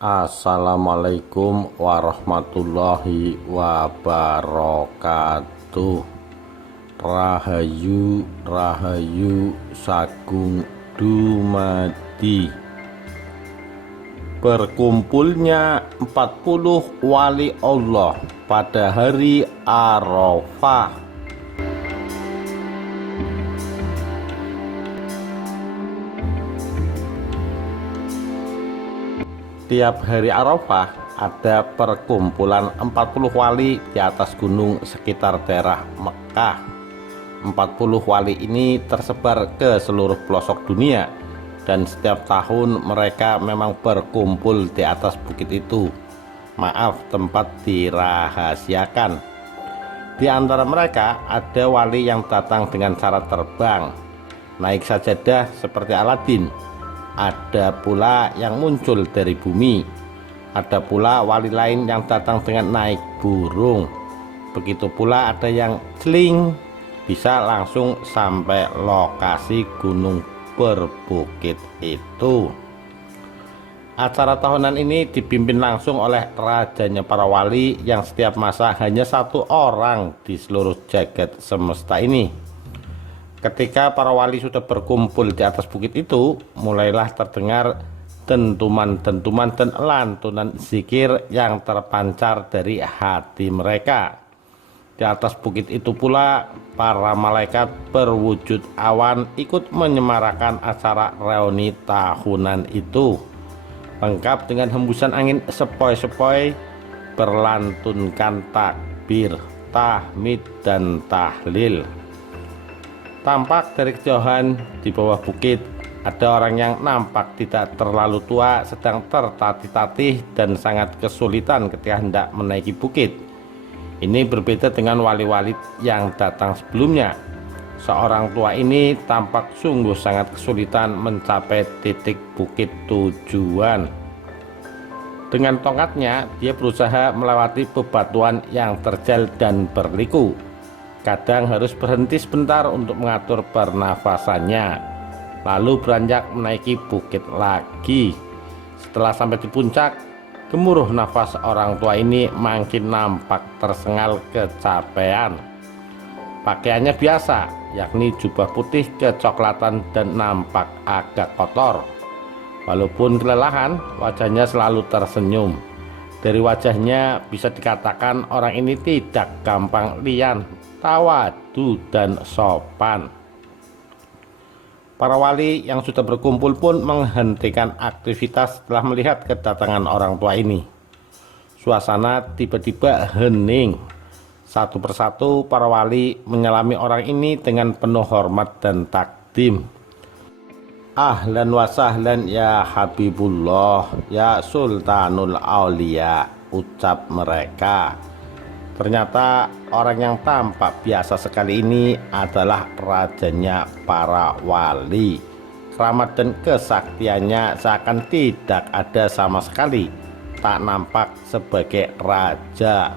Assalamualaikum warahmatullahi wabarakatuh. Rahayu Rahayu Sagung Dumadi. Berkumpulnya 40 wali Allah pada hari Arafah. Tiap hari Arafah ada perkumpulan 40 wali di atas gunung sekitar daerah Mekah. 40 wali ini tersebar ke seluruh pelosok dunia, dan setiap tahun mereka memang berkumpul di atas bukit itu. Maaf, tempat dirahasiakan. Di antara mereka ada wali yang datang dengan cara terbang, naik sajadah seperti Aladin. Ada pula yang muncul dari bumi. Ada pula wali lain yang datang dengan naik burung. Begitu pula ada yang celing, bisa langsung sampai lokasi gunung berbukit itu. Acara tahunan ini dipimpin langsung oleh rajanya para wali yang setiap masa hanya satu orang di seluruh jagat semesta ini. Ketika para wali sudah berkumpul di atas bukit itu, mulailah terdengar dentuman-dentuman dan lantunan zikir yang terpancar dari hati mereka. Di atas bukit itu pula, para malaikat berwujud awan ikut menyemarakan acara reuni tahunan itu, lengkap dengan hembusan angin sepoi-sepoi, berlantunkan takbir, tahmid, dan tahlil. Tampak dari kejauhan di bawah bukit ada orang yang nampak tidak terlalu tua, sedang tertatih-tatih dan sangat kesulitan ketika hendak menaiki bukit. Ini berbeda dengan wali-wali yang datang sebelumnya. Seorang tua ini tampak sungguh sangat kesulitan mencapai titik bukit tujuan. Dengan tongkatnya, dia berusaha melewati bebatuan yang terjal dan berliku. Kadang harus berhenti sebentar untuk mengatur pernafasannya, lalu beranjak menaiki bukit lagi. Setelah sampai di puncak, gemuruh nafas orang tua ini makin nampak tersengal kecapean. Pakaiannya biasa, yakni jubah putih kecoklatan dan nampak agak kotor. Walaupun kelelahan, wajahnya selalu tersenyum. Dari wajahnya bisa dikatakan orang ini tidak gampang lian, tawadu, dan sopan. Para wali yang sudah berkumpul pun menghentikan aktivitas setelah melihat kedatangan orang tua ini. Suasana tiba-tiba hening. Satu persatu para wali menyalami orang ini dengan penuh hormat dan takdim. Ahlan wa sahlan ya Habibullah, ya Sultanul Aulia, ucap mereka. Ternyata orang yang tampak biasa sekali ini adalah rajanya para wali. Keramat dan kesaktiannya seakan tidak ada sama sekali, tak nampak sebagai raja.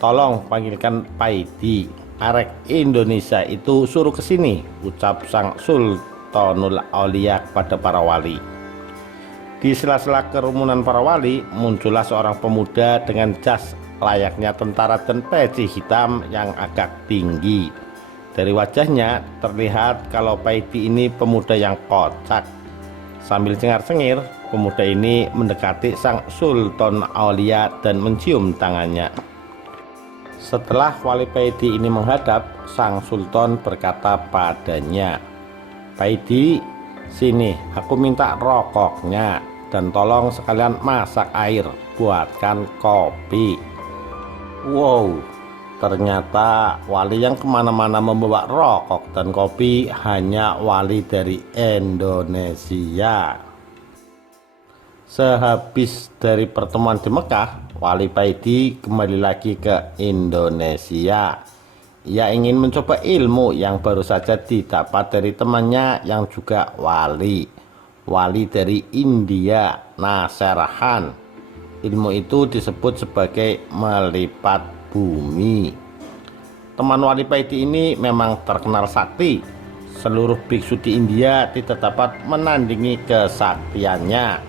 Tolong panggilkan Paidi, arek Indonesia itu suruh ke sini, ucap sang Sultanul Aulia kepada para wali. Di sela-sela kerumunan para wali, muncullah seorang pemuda dengan jas layaknya tentara dan peci hitam yang agak tinggi. Dari wajahnya terlihat kalau Paidi ini pemuda yang kocak. Sambil cengar-cengir, pemuda ini mendekati sang Sultan Aulia dan mencium tangannya. Setelah wali Paidi ini menghadap, sang sultan berkata padanya, "Paidi, sini, aku minta rokoknya, dan tolong sekalian masak air, buatkan kopi." Wow, ternyata wali yang kemana-mana membawa rokok dan kopi hanya wali dari Indonesia. Sehabis dari pertemuan di Mekah, wali Paidi kembali lagi ke Indonesia. Ia ingin mencoba ilmu yang baru saja didapat dari temannya yang juga wali dari India, Nasser Khan. Ilmu itu disebut sebagai melipat bumi. Teman wali Paidi ini memang terkenal sakti. Seluruh biksu di India tidak dapat menandingi kesaktiannya.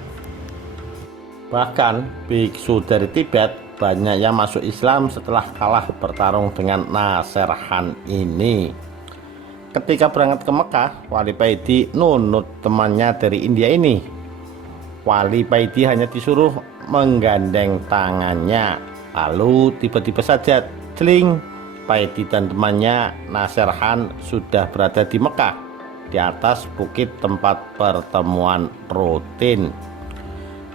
Bahkan biksu dari Tibet banyak yang masuk Islam setelah kalah bertarung dengan Nasser Khan ini. Ketika berangkat ke Mekah, Wali Paidi nunut temannya dari India ini. Wali Paidi hanya disuruh menggandeng tangannya, lalu tiba-tiba saja celing, Paidi dan temannya Nasser Khan sudah berada di Mekah, di atas bukit tempat pertemuan rutin.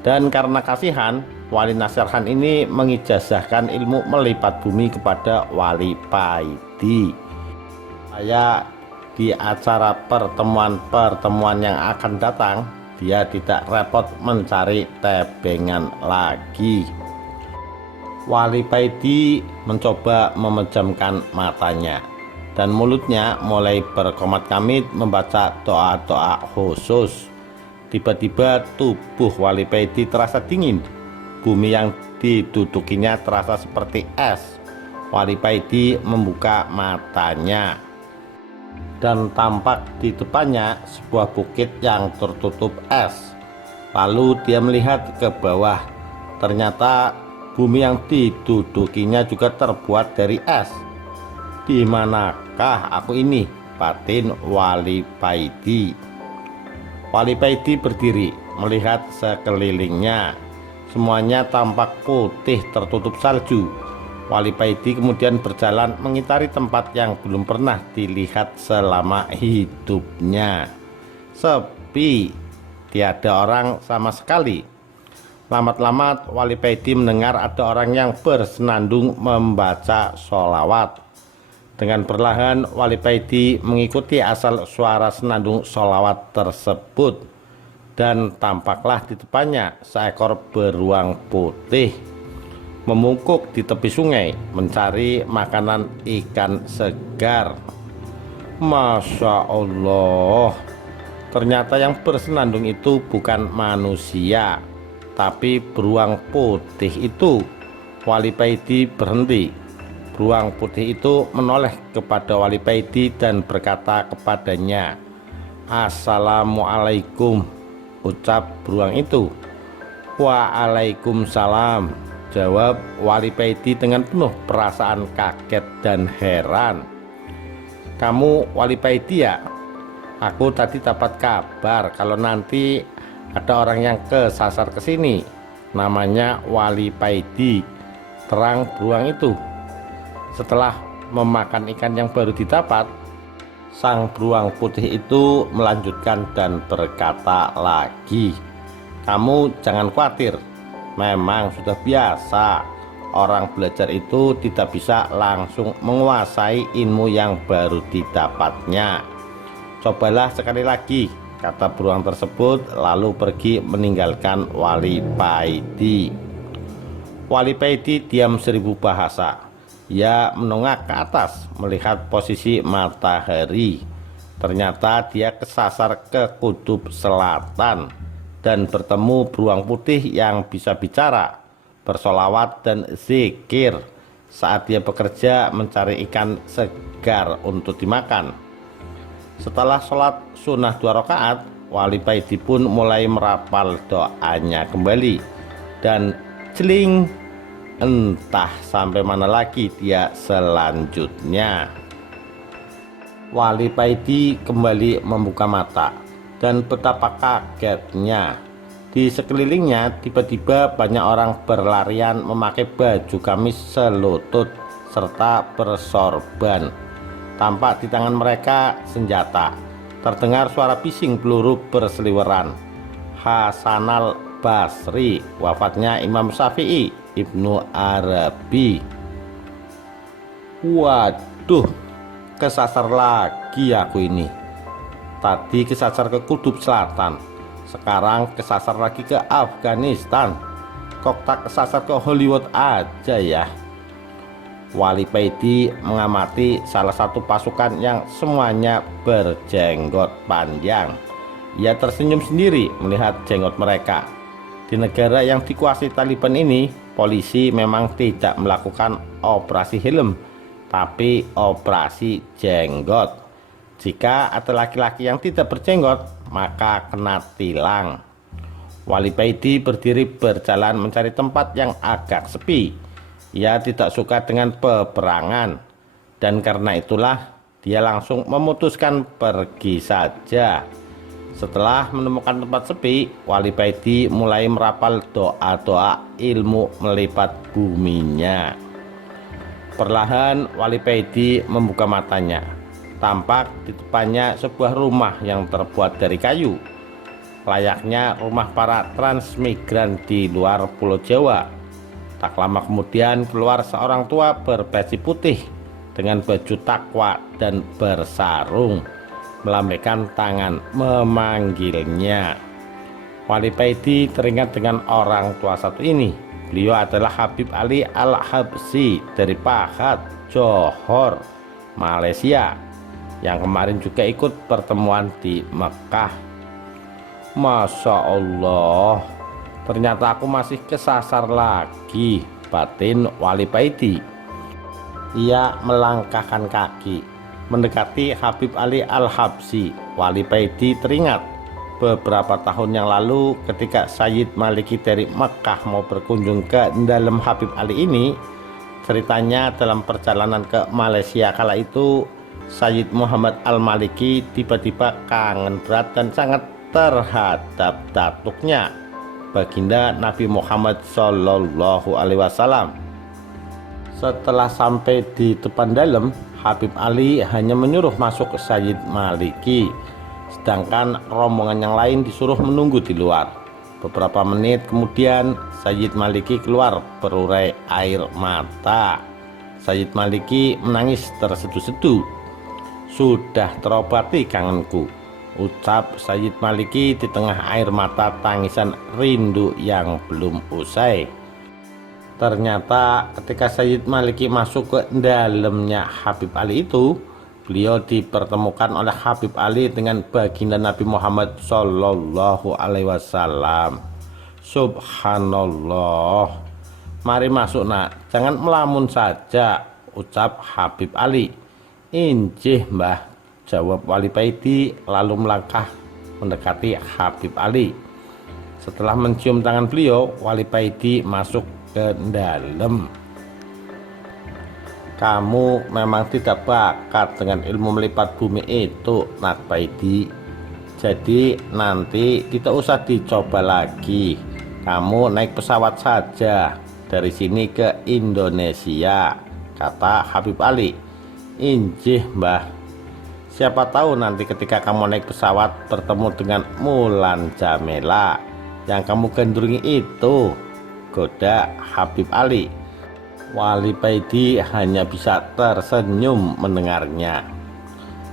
Dan karena kasihan, Wali Nasser Khan ini mengijazahkan ilmu melipat bumi kepada Wali Paidi. Di acara pertemuan-pertemuan yang akan datang, dia tidak repot mencari tebengan lagi. Wali Paidi mencoba memejamkan matanya, dan mulutnya mulai berkomat-kamit membaca doa-doa khusus. Tiba-tiba tubuh Wali Paidi terasa dingin. Bumi yang didudukinya terasa seperti es. Wali Paidi membuka matanya, dan tampak di depannya sebuah bukit yang tertutup es. Lalu dia melihat ke bawah. Ternyata bumi yang didudukinya juga terbuat dari es. Di manakah aku ini? Batin Wali Paidi. Wali Paidi berdiri melihat sekelilingnya. Semuanya tampak putih tertutup salju. Wali Paidi kemudian berjalan mengitari tempat yang belum pernah dilihat selama hidupnya. Sepi, tiada orang sama sekali. Lambat-lambat Wali Paidi mendengar ada orang yang bersenandung membaca sholawat. Dengan perlahan Wali Paidi mengikuti asal suara senandung sholawat tersebut, dan tampaklah di depannya seekor beruang putih memungkuk di tepi sungai mencari makanan ikan segar. Masya Allah, ternyata yang bersenandung itu bukan manusia, tapi beruang putih itu. Wali Paidi berhenti. Beruang putih itu menoleh kepada Wali Paidi dan berkata kepadanya, "Assalamualaikum," ucap beruang itu. "Waalaikumsalam," jawab Wali Paidi dengan penuh perasaan kaget dan heran. "Kamu Wali Paidi ya? Aku tadi dapat kabar kalau nanti ada orang yang kesasar ke sini. Namanya Wali Paidi," terang beruang itu. Setelah memakan ikan yang baru didapat, sang beruang putih itu melanjutkan dan berkata lagi, "Kamu jangan khawatir. Memang sudah biasa, orang belajar itu tidak bisa langsung menguasai ilmu yang baru didapatnya. Cobalah sekali lagi," kata beruang tersebut, lalu pergi meninggalkan Wali Paidi. Wali Paidi diam 1000 bahasa. Ia menongak ke atas melihat posisi matahari. Ternyata dia kesasar ke kutub selatan dan bertemu beruang putih yang bisa bicara, bersolawat dan zikir saat dia bekerja mencari ikan segar untuk dimakan. Setelah sholat sunnah 2 rakaat, Wali Paidi pun mulai merapal doanya kembali, dan celing, entah sampai mana lagi dia selanjutnya. Wali Paidi kembali membuka mata, dan betapa kagetnya. Di sekelilingnya tiba-tiba banyak orang berlarian memakai baju gamis selutut serta bersorban. Tampak di tangan mereka senjata. Terdengar suara bising peluru berseliweran. Hasanal Basri, wafatnya Imam Syafi'i, Ibnu Arabi. Waduh, kesasar lagi aku ini. Tadi kesasar ke kutub selatan, sekarang kesasar lagi ke Afghanistan. Kok tak kesasar ke Hollywood aja ya? Wali Paidi mengamati salah satu pasukan yang semuanya berjenggot panjang. Ia tersenyum sendiri melihat jenggot mereka. Di negara yang dikuasai Taliban ini, polisi memang tidak melakukan operasi helm, tapi operasi jenggot. Jika ada laki-laki yang tidak berjenggot, maka kena tilang. Wali Paidi berdiri berjalan mencari tempat yang agak sepi. Ia tidak suka dengan peperangan, dan karena itulah dia langsung memutuskan pergi saja. Setelah menemukan tempat sepi, Wali Paidi mulai merapal doa-doa ilmu melipat buminya. Perlahan Wali Paidi membuka matanya. Tampak di depannya sebuah rumah yang terbuat dari kayu, layaknya rumah para transmigran di luar Pulau Jawa. Tak lama kemudian keluar seorang tua berpeci putih dengan baju takwa dan bersarung, melambaikan tangan memanggilnya. Wali Paidi teringat dengan orang tua satu ini. Beliau adalah Habib Ali Al-Habsyi dari Pahat, Johor, Malaysia, yang kemarin juga ikut pertemuan di Mekah. Masya Allah, ternyata aku masih kesasar lagi, batin Wali Paidi. Ia melangkahkan kaki mendekati Habib Ali Al-Habsyi. Wali Paidi teringat beberapa tahun yang lalu ketika Sayyid Maliki dari Mekah mau berkunjung ke dalam Habib Ali ini. Ceritanya dalam perjalanan ke Malaysia kala itu, Sayyid Muhammad Al-Maliki tiba-tiba kangen berat dan sangat terhadap datuknya, baginda Nabi Muhammad Shallallahu Alaihi Wasallam. Setelah sampai di depan dalam, Habib Ali hanya menyuruh masuk Sayyid Maliki, sedangkan rombongan yang lain disuruh menunggu di luar. Beberapa menit kemudian Sayyid Maliki keluar berurai air mata. Sayyid Maliki menangis terseduh-seduh. Sudah terobati kangenku, ucap Sayyid Maliki di tengah air mata tangisan rindu yang belum usai. Ternyata ketika Sayyid Maliki masuk ke dalamnya Habib Ali itu, beliau dipertemukan oleh Habib Ali dengan baginda Nabi Muhammad Shallallahu Alaihi Wasallam. Subhanallah. Mari masuk nak, jangan melamun saja, ucap Habib Ali. Injih mbah, jawab Wali Paidi lalu melangkah mendekati Habib Ali. Setelah mencium tangan beliau, Wali Paidi masuk ke dalam. Kamu memang tidak bakat dengan ilmu melipat bumi itu, Nak Paidi. Jadi nanti tidak usah dicoba lagi. Kamu naik pesawat saja dari sini ke Indonesia, kata Habib Ali. Injih mbah, siapa tahu nanti ketika kamu naik pesawat bertemu dengan Mulan Jamela yang kamu gandrungi itu, goda Habib Ali. Wali Paidi hanya bisa tersenyum mendengarnya.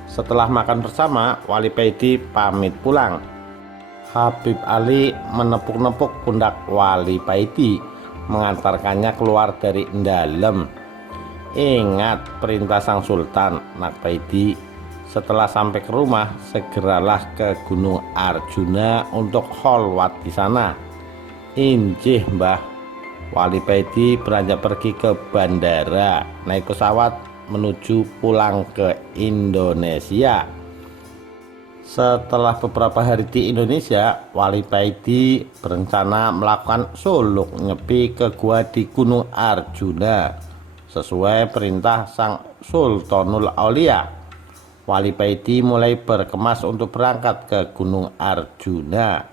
Setelah makan bersama, Wali Paidi pamit pulang. Habib Ali menepuk-nepuk pundak Wali Paidi, mengantarkannya keluar dari dalam. Ingat perintah sang sultan, Nak Paidi. Setelah sampai ke rumah, segeralah ke Gunung Arjuna untuk kholwat di sana. Injih mbah. Wali Paidi beranjak pergi ke bandara, naik pesawat menuju pulang ke Indonesia. Setelah beberapa hari di Indonesia, Wali Paidi berencana melakukan suluk nyepi ke gua di Gunung Arjuna sesuai perintah sang Sultanul Aulia. Wali Paidi mulai berkemas untuk berangkat ke Gunung Arjuna.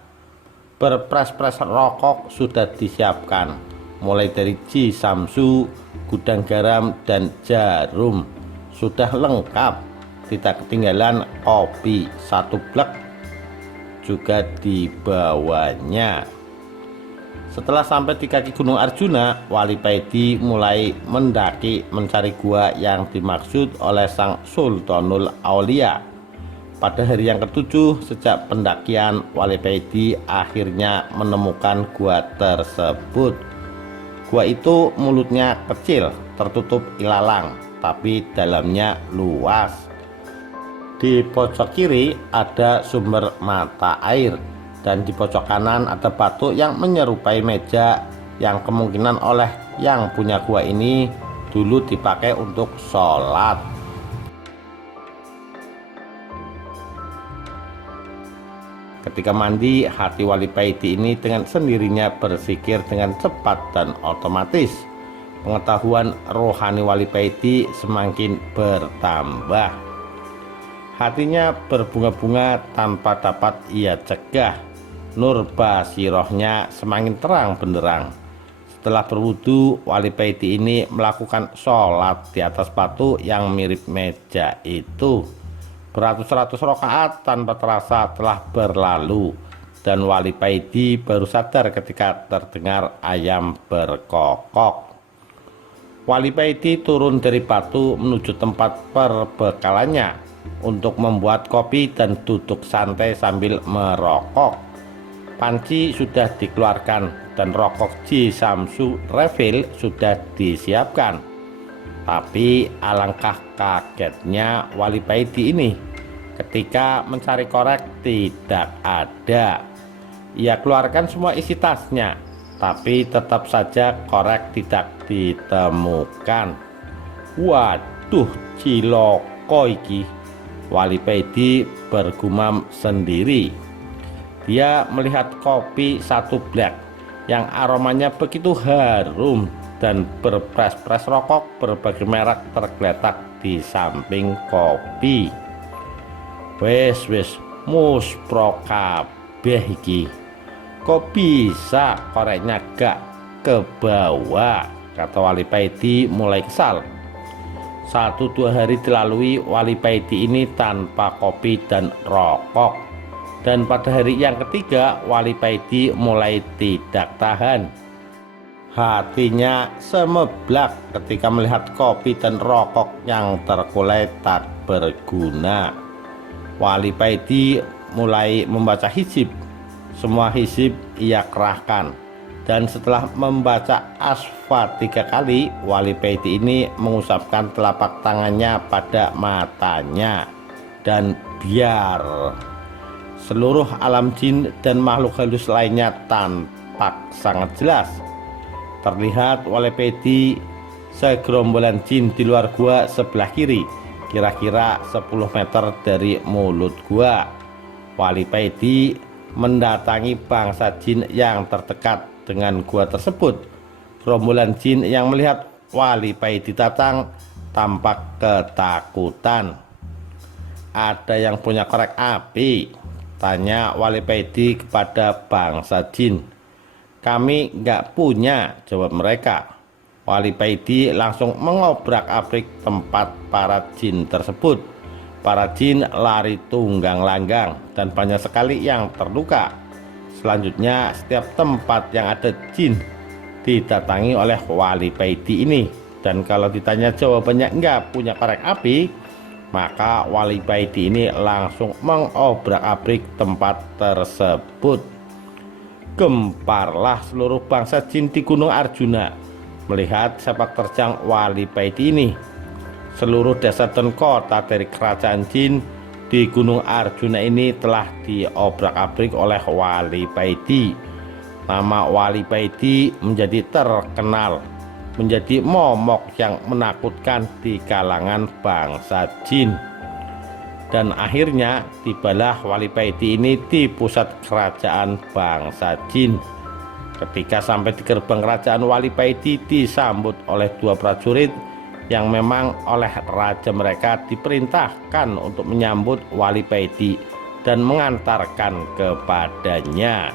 Berpres-pres rokok sudah disiapkan, mulai dari Cisamsu, gudang garam, dan jarum sudah lengkap. Tidak ketinggalan kopi satu blek juga dibawanya. Setelah sampai di kaki Gunung Arjuna, Wali Paidi mulai mendaki mencari gua yang dimaksud oleh sang Sultanul Aulia. Pada hari yang ketujuh sejak pendakian, Wali Paidi akhirnya menemukan gua tersebut. Gua itu mulutnya kecil, tertutup ilalang, tapi dalamnya luas. Di pojok kiri ada sumber mata air, dan di pojok kanan ada batu yang menyerupai meja yang kemungkinan oleh yang punya gua ini dulu dipakai untuk sholat. Ketika mandi, hati Wali Paidi ini dengan sendirinya berpikir dengan cepat dan otomatis. Pengetahuan rohani Wali Paidi semakin bertambah. Hatinya berbunga-bunga tanpa dapat ia cegah. Nur basirohnya semakin terang benderang. Setelah berwudu, Wali Paidi ini melakukan sholat di atas batu yang mirip meja itu. Beratus-ratus rakaat tanpa terasa telah berlalu, dan Wali Paidi baru sadar ketika terdengar ayam berkokok. Wali Paidi turun dari batu menuju tempat perbekalannya untuk membuat kopi dan duduk santai sambil merokok. Panci sudah dikeluarkan dan rokok Ji Samsu refill sudah disiapkan. Tapi alangkah kagetnya Wali Paidi ini ketika mencari korek tidak ada. Ia keluarkan semua isi tasnya, tapi tetap saja korek tidak ditemukan. Waduh, ciloko iki, Wali Paidi bergumam sendiri. Dia melihat kopi satu black yang aromanya begitu harum dan berpres-pres rokok berbagai merek tergeletak di samping kopi. Wes muspro kabeh iki. Kok bisa koreknya gak ke bawah? Kata Wali Paidi mulai kesal. 1-2 hari dilalui Wali Paidi ini tanpa kopi dan rokok. Dan pada hari yang ketiga Wali Paidi mulai tidak tahan. Hatinya semeblak ketika melihat kopi dan rokok yang terkulai tak berguna. Wali Paidi mulai membaca hizib. Semua hizib ia kerahkan. Dan setelah membaca asfa 3 kali, Wali Paidi ini mengusapkan telapak tangannya pada matanya. Dan biar seluruh alam jin dan makhluk halus lainnya tampak sangat jelas. Terlihat Wali Paidi segerombolan jin di luar gua sebelah kiri, kira-kira 10 meter dari mulut gua. Wali Paidi mendatangi bangsa jin yang terdekat dengan gua tersebut. Gerombolan jin yang melihat Wali Paidi datang tampak ketakutan. Ada yang punya korek api? Tanya Wali Paidi kepada bangsa jin. Kami nggak punya, jawab mereka. Wali Paidi langsung mengobrak-abrik tempat para jin tersebut. Para jin lari tunggang langgang dan banyak sekali yang terluka. Selanjutnya setiap tempat yang ada jin didatangi oleh Wali Paidi ini. Dan kalau ditanya jawabannya nggak punya korek api, maka Wali Paidi ini langsung mengobrak-abrik tempat tersebut. Gemparlah seluruh bangsa jin di Gunung Arjuna melihat sepak terjang Wali Paidi ini. Seluruh desa dan kota dari kerajaan jin di Gunung Arjuna ini telah diobrak-abrik oleh Wali Paidi. Nama Wali Paidi menjadi terkenal, menjadi momok yang menakutkan di kalangan bangsa jin. Dan akhirnya tibalah Wali Paidi ini di pusat kerajaan bangsa jin. Ketika sampai di gerbang kerajaan, Wali Paidi disambut oleh 2 prajurit yang memang oleh raja mereka diperintahkan untuk menyambut Wali Paidi dan mengantarkan kepadanya.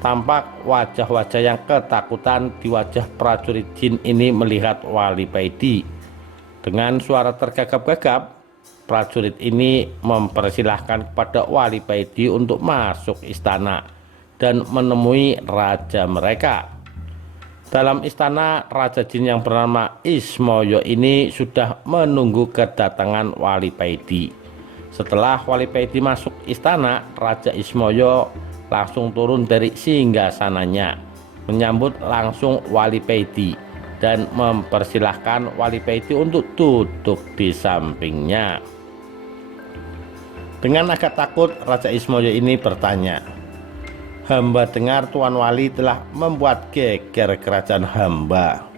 Tampak wajah-wajah yang ketakutan di wajah prajurit jin ini melihat Wali Paidi. Dengan suara tergagap-gagap, prajurit ini mempersilahkan kepada Wali Paidi untuk masuk istana dan menemui raja mereka. Dalam istana, raja jin yang bernama Ismoyo ini sudah menunggu kedatangan Wali Paidi. Setelah Wali Paidi masuk istana, Raja Ismoyo langsung turun dari singgasananya, menyambut langsung Wali Paidi dan mempersilahkan Wali Paidi untuk duduk di sampingnya. Dengan agak takut, Raja Ismoyo ini bertanya, "Hamba dengar Tuan Wali telah membuat geger kerajaan hamba.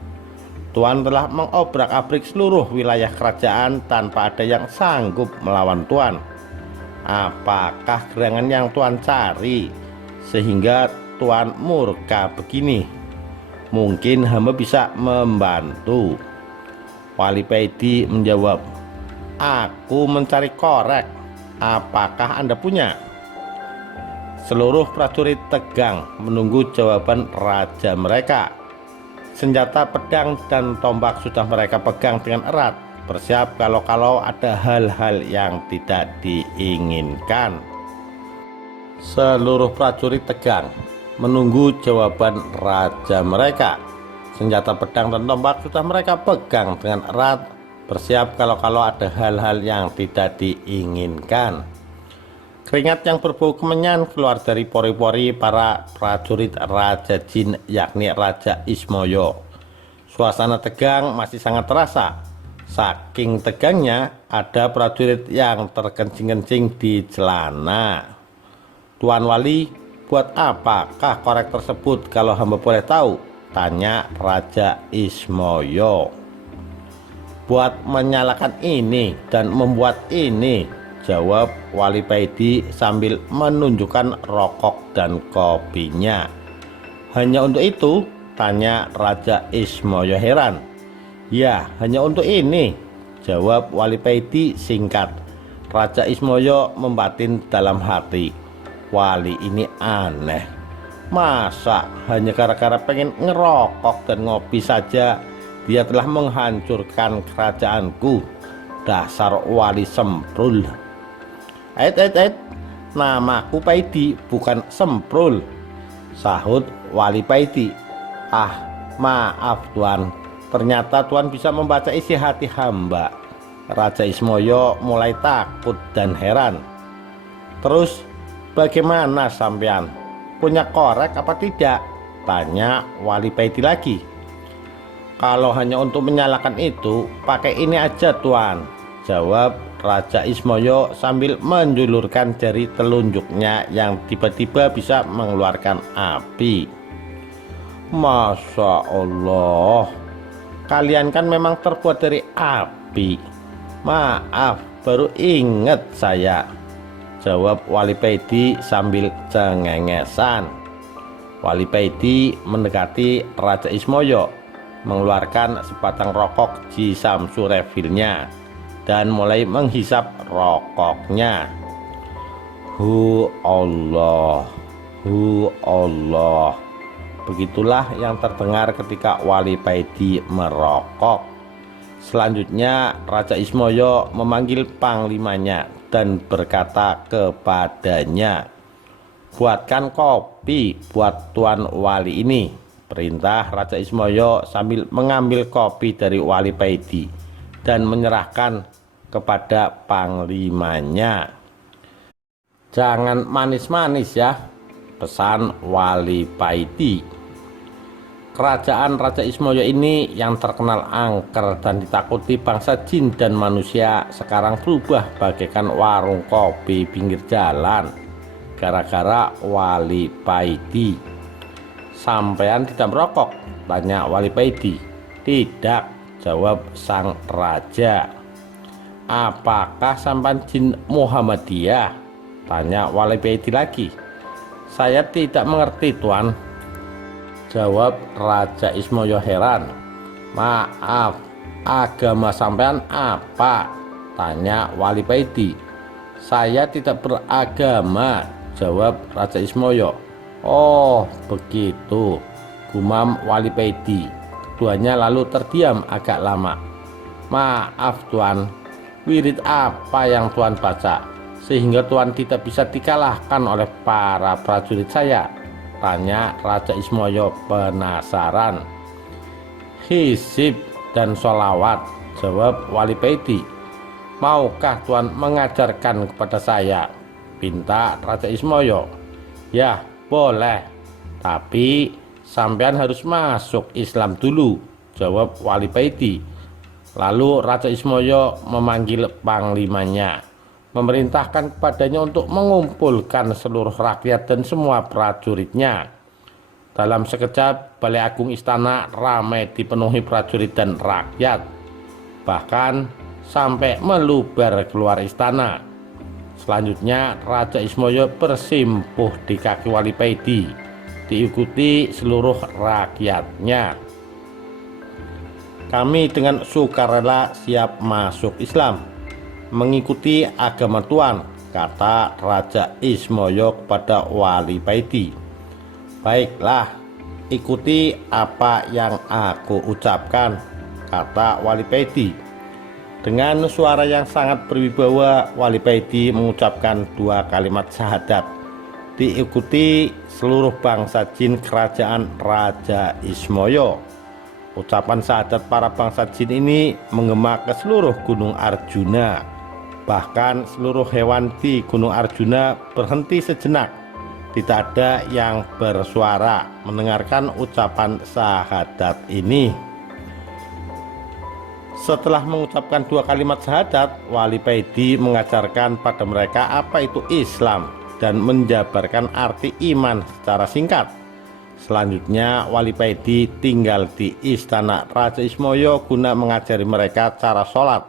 Tuan telah mengobrak-abrik seluruh wilayah kerajaan tanpa ada yang sanggup melawan Tuan. Apakah gerangan yang Tuan cari sehingga Tuan murka begini? Mungkin hamba bisa membantu. Wali Paidi menjawab, aku mencari korek. Apakah Anda punya? Seluruh prajurit tegang menunggu jawaban raja mereka. Senjata pedang dan tombak sudah mereka pegang dengan erat, bersiap kalau ada hal-hal yang tidak diinginkan. Seluruh prajurit tegang menunggu jawaban raja mereka. Senjata pedang dan tombak sudah mereka pegang dengan erat, bersiap kalau ada hal-hal yang tidak diinginkan. Keringat yang berbau kemenyan keluar dari pori-pori para prajurit Raja Jin, yakni Raja Ismoyo. Suasana tegang masih sangat terasa. Saking tegangnya, ada prajurit yang terkencing-kencing di celana. Tuan Wali, buat apakah korek tersebut kalau hamba boleh tahu? Tanya Raja Ismoyo. Buat menyalakan ini dan membuat ini, jawab Wali Paidi sambil menunjukkan rokok dan kopinya. Hanya untuk itu? Tanya Raja Ismoyo heran. Ya, hanya untuk ini, jawab Wali Paidi singkat. Raja Ismoyo membatin dalam hati, wali ini aneh. Masa hanya gara-gara pengen ngerokok dan ngopi saja dia telah menghancurkan kerajaanku. Dasar wali semprul. Ait, namaku Paidi, bukan semprul, sahut Wali Paidi. Ah, maaf Tuan, ternyata Tuan bisa membaca isi hati hamba. Raja Ismoyo mulai takut dan heran. Terus bagaimana sampean? Punya korek apa tidak? Tanya Wali Paidi lagi. Kalau hanya untuk menyalakan itu, pakai ini aja Tuan, jawab Raja Ismoyo sambil menjulurkan jari telunjuknya yang tiba-tiba bisa mengeluarkan api. Masya Allah, kalian kan memang terbuat dari api. Maaf, baru ingat saya, jawab Wali Paidi sambil cengengesan. Wali Paidi mendekati Raja Ismoyo, mengeluarkan sebatang rokok Jisamsu refilnya dan mulai menghisap rokoknya. Hu Allah, hu Allah. Begitulah yang terdengar ketika Wali Paidi merokok. Selanjutnya Raja Ismoyo memanggil panglimanya dan berkata kepadanya, buatkan kopi buat Tuan Wali ini, perintah Raja Ismoyo sambil mengambil kopi dari Wali Paidi dan menyerahkan kepada panglimanya. Jangan manis-manis ya, pesan Wali Paidi. Kerajaan Raja Ismoyo ini yang terkenal angker dan ditakuti bangsa jin dan manusia sekarang berubah bagaikan warung kopi pinggir jalan gara-gara Wali Paidi. Sampean tidak merokok? Tanya Wali Paidi. Tidak, jawab sang raja. Apakah sampan jin Muhammadiyah? Tanya Wali Paidi lagi. Saya tidak mengerti Tuan, jawab Raja Ismoyo heran. Maaf, agama sampean apa? Tanya Wali Paidi. Saya tidak beragama, jawab Raja Ismoyo. Oh begitu, gumam Wali Paidi. Keduanya lalu terdiam agak lama. Maaf Tuan, wirid apa yang Tuan baca sehingga Tuan tidak bisa dikalahkan oleh para prajurit saya? Tanya Raja Ismoyo penasaran. Hisib dan sholawat, jawab Wali Paidi. Maukah Tuan mengajarkan kepada saya? Pinta Raja Ismoyo. Ya boleh, tapi sampean harus masuk Islam dulu, jawab Wali Paidi. Lalu Raja Ismoyo memanggil panglimanya, memerintahkan kepadanya untuk mengumpulkan seluruh rakyat dan semua prajuritnya. Dalam sekejap, balai agung istana ramai dipenuhi prajurit dan rakyat, bahkan sampai meluber keluar istana. Selanjutnya Raja Ismoyo bersimpuh di kaki Wali Paidi, diikuti seluruh rakyatnya. Kami dengan sukarela siap masuk Islam, mengikuti agama Tuhan, kata Raja Ismoyo kepada Wali Paidi. Baiklah, ikuti apa yang aku ucapkan, kata Wali Paidi. Dengan suara yang sangat berwibawa, Wali Paidi mengucapkan 2 kalimat syahadat, diikuti seluruh bangsa jin kerajaan Raja Ismoyo. Ucapan syahadat para bangsa jin ini menggema ke seluruh Gunung Arjuna. Bahkan seluruh hewan di Gunung Arjuna berhenti sejenak. Tidak ada yang bersuara mendengarkan ucapan syahadat ini. Setelah mengucapkan 2 kalimat syahadat, Wali Paidi mengajarkan pada mereka apa itu Islam dan menjabarkan arti iman secara singkat. Selanjutnya Wali Paidi tinggal di istana Raja Ismoyo guna mengajari mereka cara sholat,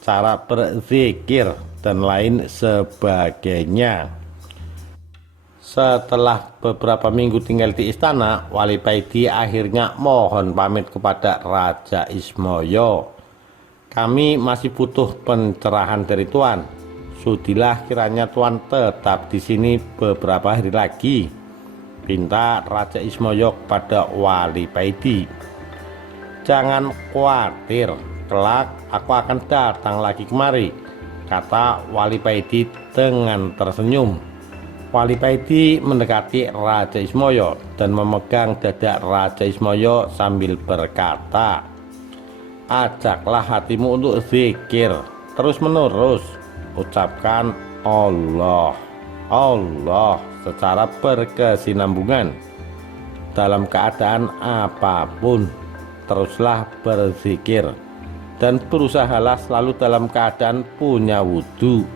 cara berzikir, dan lain sebagainya. Setelah beberapa minggu tinggal di istana, Wali Paidi akhirnya mohon pamit kepada Raja Ismoyo. Kami masih butuh pencerahan dari Tuan. Sudilah kiranya Tuan tetap di sini beberapa hari lagi, pinta Raja Ismoyo kepada Wali Paidi. Jangan khawatir, kelak aku akan datang lagi kemari, kata Wali Paidi dengan tersenyum. Wali Paidi mendekati Raja Ismoyo dan memegang dada Raja Ismoyo sambil berkata, ajaklah hatimu untuk zikir terus menerus, ucapkan Allah, Allah secara berkesinambungan. Dalam keadaan apapun, teruslah berzikir dan berusahalah selalu dalam keadaan punya wudhu.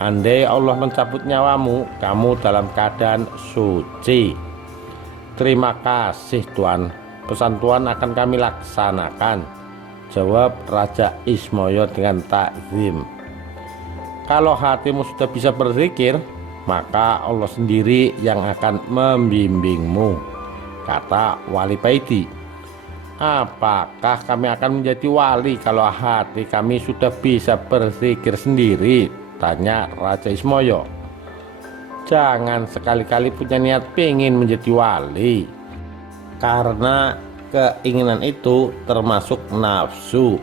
Andai Allah mencabut nyawamu, kamu dalam keadaan suci. Terima kasih Tuan, pesan Tuan akan kami laksanakan, jawab Raja Ismoyo dengan takzim. Kalau hatimu sudah bisa berzikir, maka Allah sendiri yang akan membimbingmu, kata Wali Paidi. Apakah kami akan menjadi wali kalau hati kami sudah bisa berzikir sendiri, tanya Raja Ismoyo. Jangan sekali-kali punya niat pengen menjadi wali, karena keinginan itu termasuk nafsu.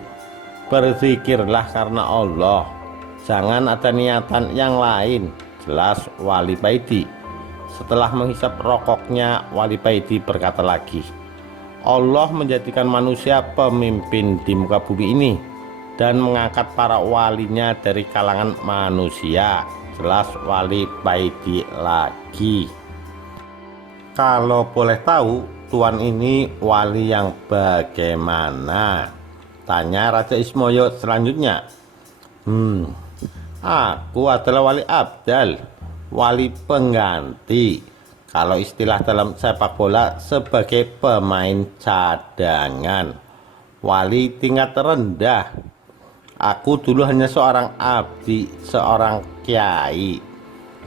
Berzikirlah karena Allah, jangan ada niatan yang lain, jelas Wali Paidi. Setelah menghisap rokoknya, Wali Paidi berkata lagi, Allah menjadikan manusia pemimpin di muka bumi ini dan mengangkat para walinya dari kalangan manusia, jelas Wali Paidi lagi. Kalau boleh tahu, Tuan ini wali yang bagaimana? Tanya Raja Ismoyo selanjutnya. Aku adalah wali abdal, wali pengganti. Kalau istilah dalam sepak bola, sebagai pemain cadangan, wali tingkat rendah. Aku dulu hanya seorang abdi, seorang kiai.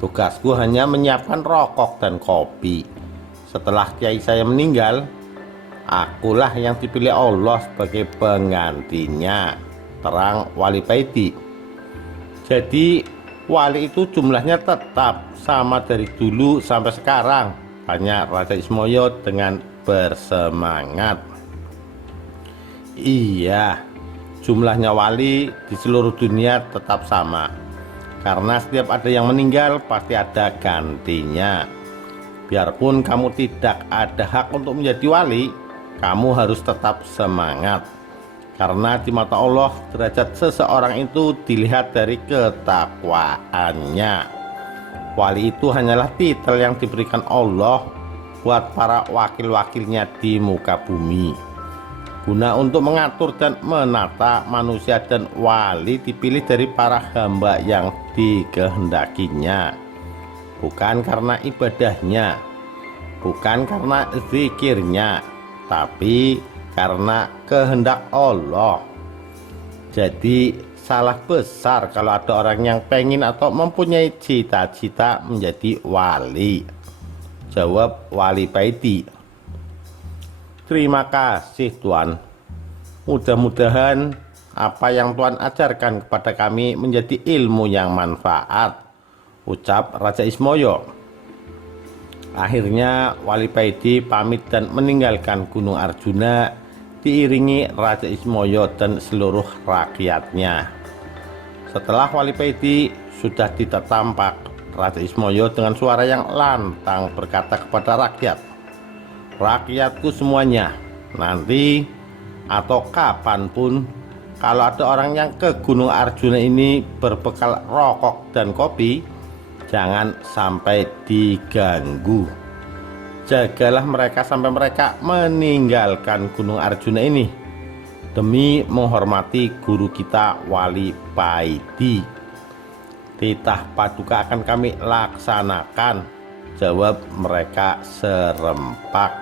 Tugasku hanya menyiapkan rokok dan kopi. Setelah kiai saya meninggal, akulah yang dipilih Allah sebagai penggantinya, terang Wali Paidi. Jadi wali itu jumlahnya tetap sama dari dulu sampai sekarang, tanya Raja Ismoyo dengan bersemangat. Iya, jumlahnya wali di seluruh dunia tetap sama, karena setiap ada yang meninggal pasti ada gantinya. Biarpun kamu tidak ada hak untuk menjadi wali, kamu harus tetap semangat. Karena di mata Allah, derajat seseorang itu dilihat dari ketakwaannya. Wali itu hanyalah titel yang diberikan Allah buat para wakil-wakilnya di muka bumi, guna untuk mengatur dan menata manusia, dan wali dipilih dari para hamba yang dikehendakinya, bukan karena ibadahnya, bukan karena zikirnya, tapi karena kehendak Allah. Jadi salah besar kalau ada orang yang pengen atau mempunyai cita-cita menjadi wali. Jawab Wali Paidi. Terima kasih Tuan. Mudah-mudahan apa yang Tuan ajarkan kepada kami menjadi ilmu yang manfaat, ucap Raja Ismoyo. Akhirnya Wali Paidi pamit dan meninggalkan Gunung Arjuna diiringi Raja Ismoyo dan seluruh rakyatnya. Setelah Wali Paidi sudah tidak tampak, Raja Ismoyo dengan suara yang lantang berkata kepada rakyat, "Rakyatku semuanya, nanti atau kapanpun kalau ada orang yang ke Gunung Arjuna ini berbekal rokok dan kopi, jangan sampai diganggu. Jagalah mereka sampai mereka meninggalkan Gunung Arjuna ini demi menghormati guru kita Wali Paidi. Titah paduka akan kami laksanakan," jawab mereka serempak.